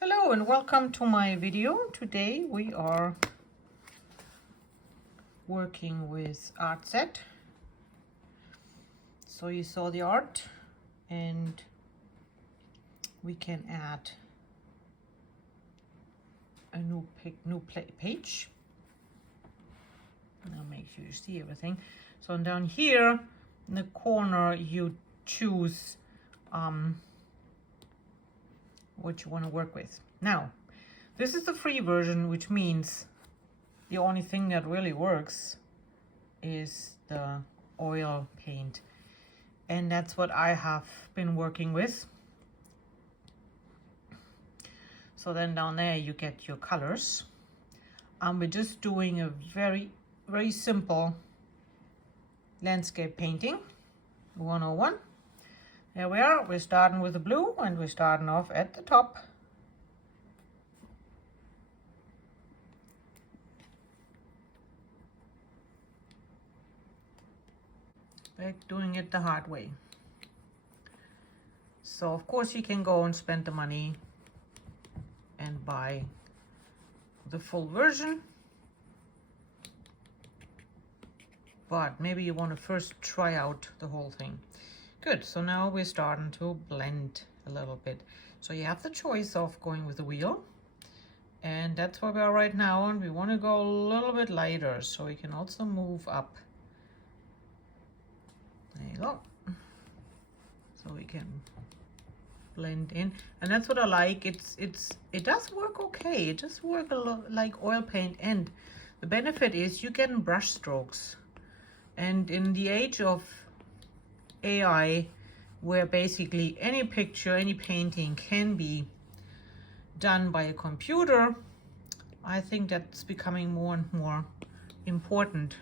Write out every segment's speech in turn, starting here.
Hello and welcome to my video. Today we are working with art set. So you saw the art and we can add a new page. Now make sure you see everything. So down here in the corner you choose what you want to work with. Now this is the free version, which means the only thing that really works is the oil paint, and that's what I have been working with. So then down there you get your colors. We're just doing a very simple landscape painting 101. There we are. We're starting with the blue and we're starting off at the top. We're doing it the hard way. So of course you can go and spend the money and buy the full version, but maybe you want to first try out the whole thing. Good, so now we're starting to blend a little bit. So you have the choice of going with the wheel, and that's where we are right now, and we want to go a little bit lighter, so we can also move up. There you go. So we can blend in, and that's what I like. It does work okay. It does work a lot like oil paint, and the benefit is you get brush strokes. And in the age of AI, where basically any picture, any painting can be done by a computer, I think that's becoming more and more important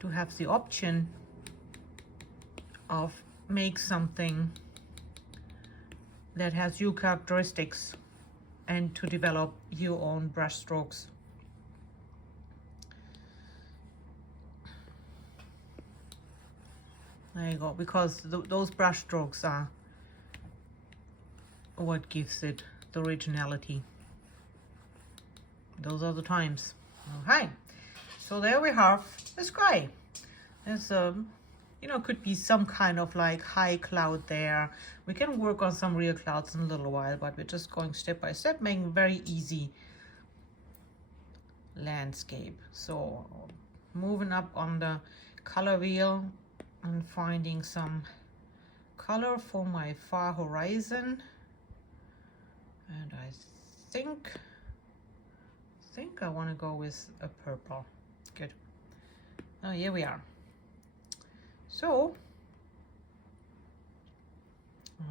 to have the option of make something that has your characteristics and to develop your own brush strokes. There you go, because those brush strokes are what gives it the originality. Those are the times. Okay, so there we have the sky. There's could be some kind of like high cloud there. We can work on some real clouds in a little while, but we're just going step by step, making very easy landscape. So moving up on the color wheel and finding some color for my far horizon, and I think I want to go with a purple. Good. Oh, here we are. So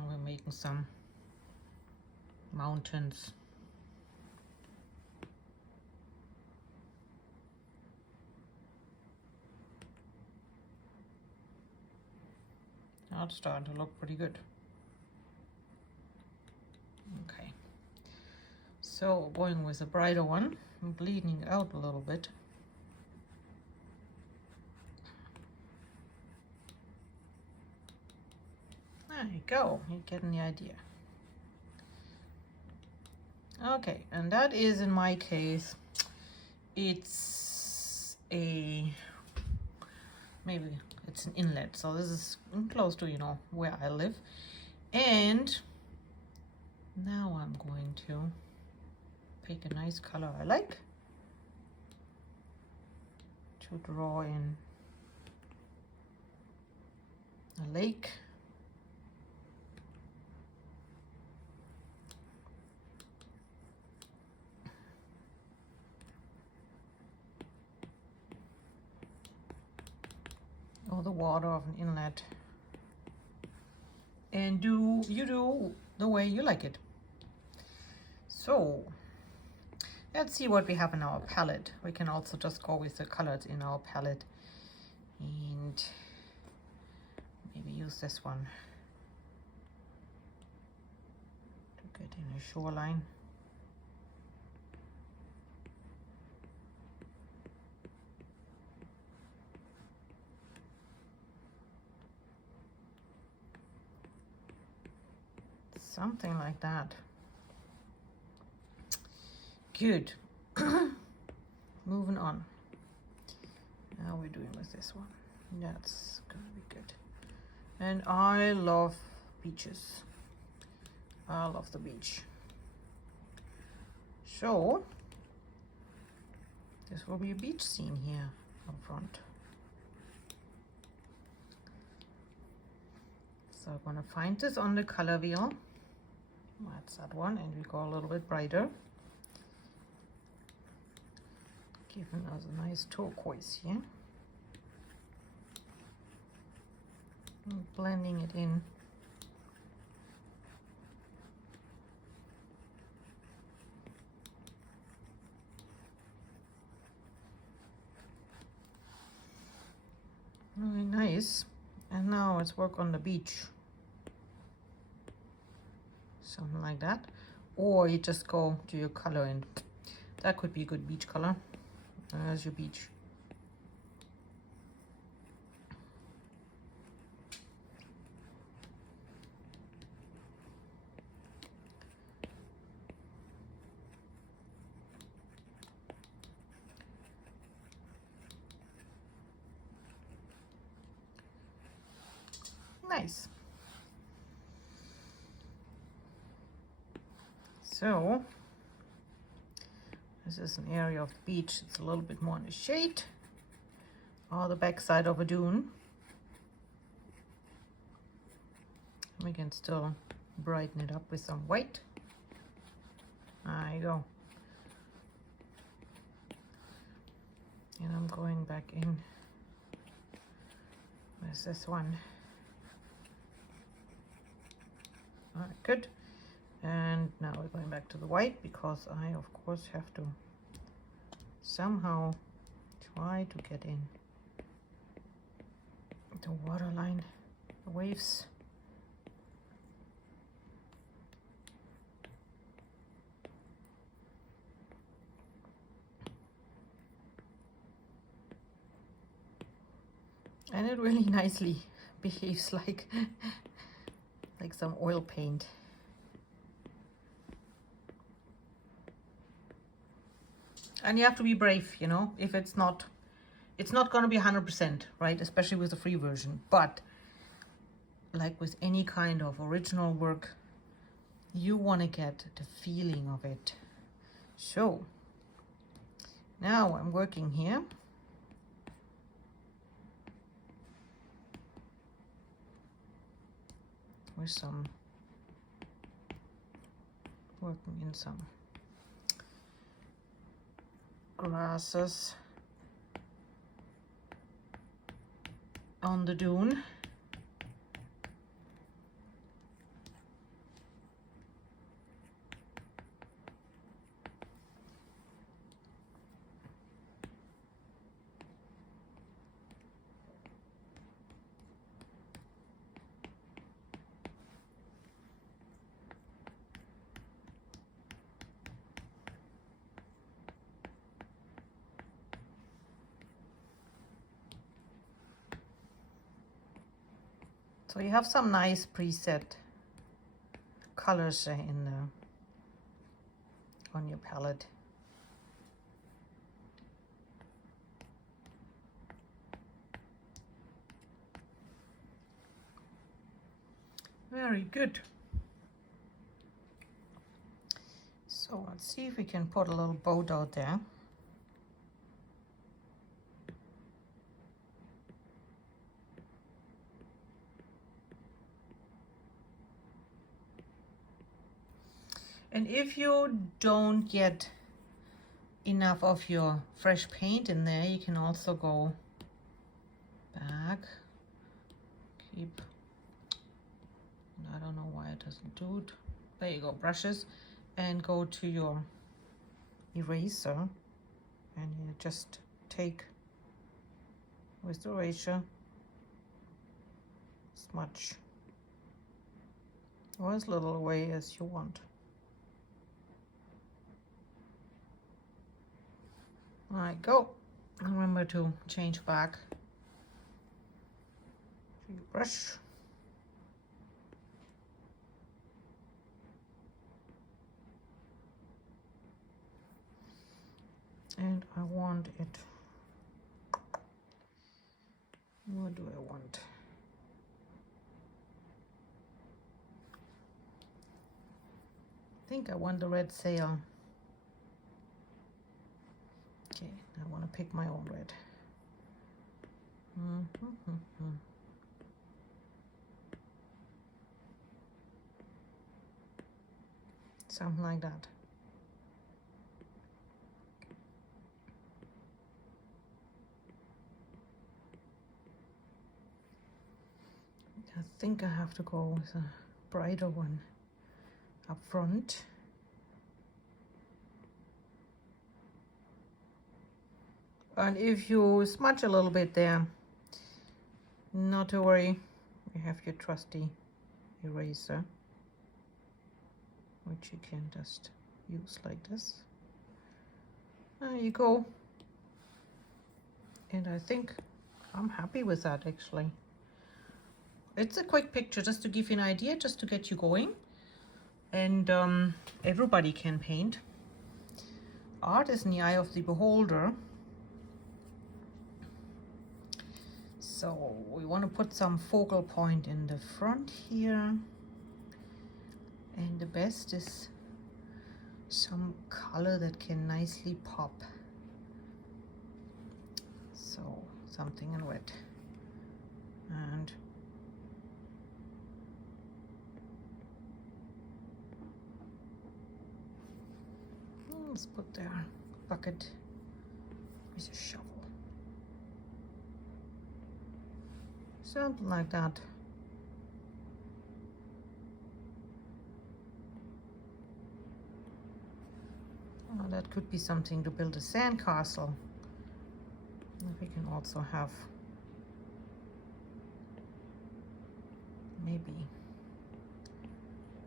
we're making some mountains. Now it's starting to look pretty good. Okay, so going with a brighter one, I'm bleeding out a little bit. There you go, you're getting the idea. Okay, and that is, in my case, it's maybe it's an inlet. So this is close to, where I live. And now I'm going to pick a nice color I like to draw in a lake. Or the water of an inlet, and do the way you like it. So let's see what we have in our palette. We can also just go with the colors in our palette and maybe use this one to get in a shoreline. Something like that. Good. Moving on. How are we doing with this one? That's gonna be good. And I love beaches. I love the beach. So this will be a beach scene here up front. So I'm gonna find this on the color wheel. That's that one, and we go a little bit brighter. Giving us a nice turquoise here. And blending it in. Really nice. And now let's work on the beach. Something like that. Or you just go to your color, and that could be a good beach color. There's your beach. Nice. So this is an area of the beach. It's a little bit more in the shade, or the backside of a dune. We can still brighten it up with some white. There you go. And I'm going back in with this one. All right, good. And now we're going back to the white, because I of course have to somehow try to get in the waterline, the waves. And it really nicely behaves like some oil paint. And you have to be brave, you know, if it's not going to be 100%, right? Especially with the free version. But like with any kind of original work, you want to get the feeling of it. So now I'm working here. With some, working in some grasses on the dune. So you have some nice preset colors in on your palette. Very good. So let's see if we can put a little boat out there. And if you don't get enough of your fresh paint in there, you can also go back, keep, I don't know why it doesn't do it. There you go, brushes, and go to your eraser, and you just take with the eraser, smudge, or as little away as you want. All right, go. Remember to change back to your brush. And I want it, what do I want? I think I want the red sail. Okay, I want to pick my own red. Something like that. I think I have to go with a brighter one up front. And if you smudge a little bit there, not to worry, you have your trusty eraser, which you can just use like this. There you go. And I think I'm happy with that, actually. It's a quick picture just to give you an idea, just to get you going. And everybody can paint. Art is in the eye of the beholder. So we want to put some focal point in the front here. And the best is some color that can nicely pop. So something in red. And let's put their bucket with a shovel. Something like that. Oh, that could be something to build a sandcastle. We can also have maybe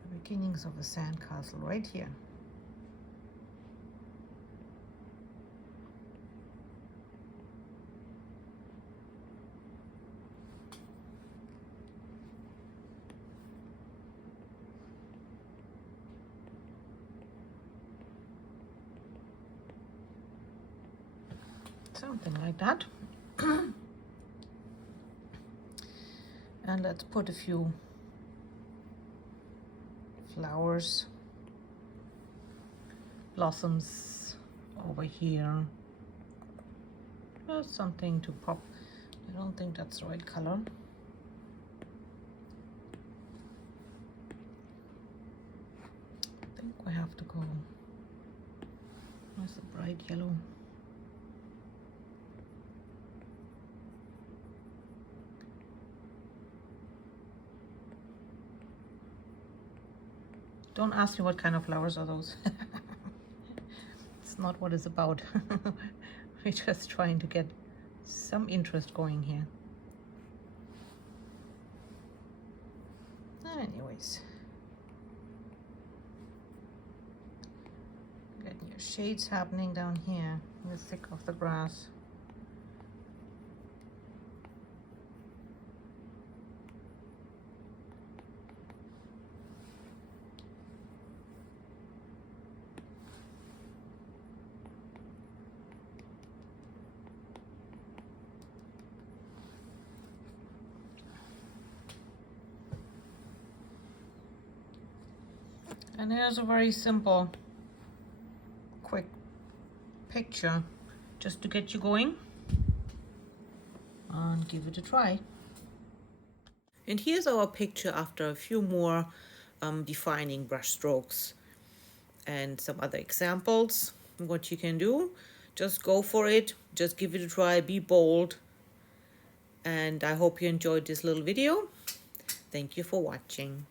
the beginnings of a sandcastle right here. Something like that. And let's put a few flowers, blossoms over here. There's something to pop. I don't think that's the right color. I think we have to go. Where's the bright yellow? Don't ask me what kind of flowers are those. It's not what it's about. We're just trying to get some interest going here. Anyways. Getting your shades happening down here in the thick of the grass. And there's a very simple, quick picture just to get you going and give it a try. And here's our picture after a few more defining brush strokes and some other examples. What you can do, just go for it, just give it a try, be bold. And I hope you enjoyed this little video. Thank you for watching.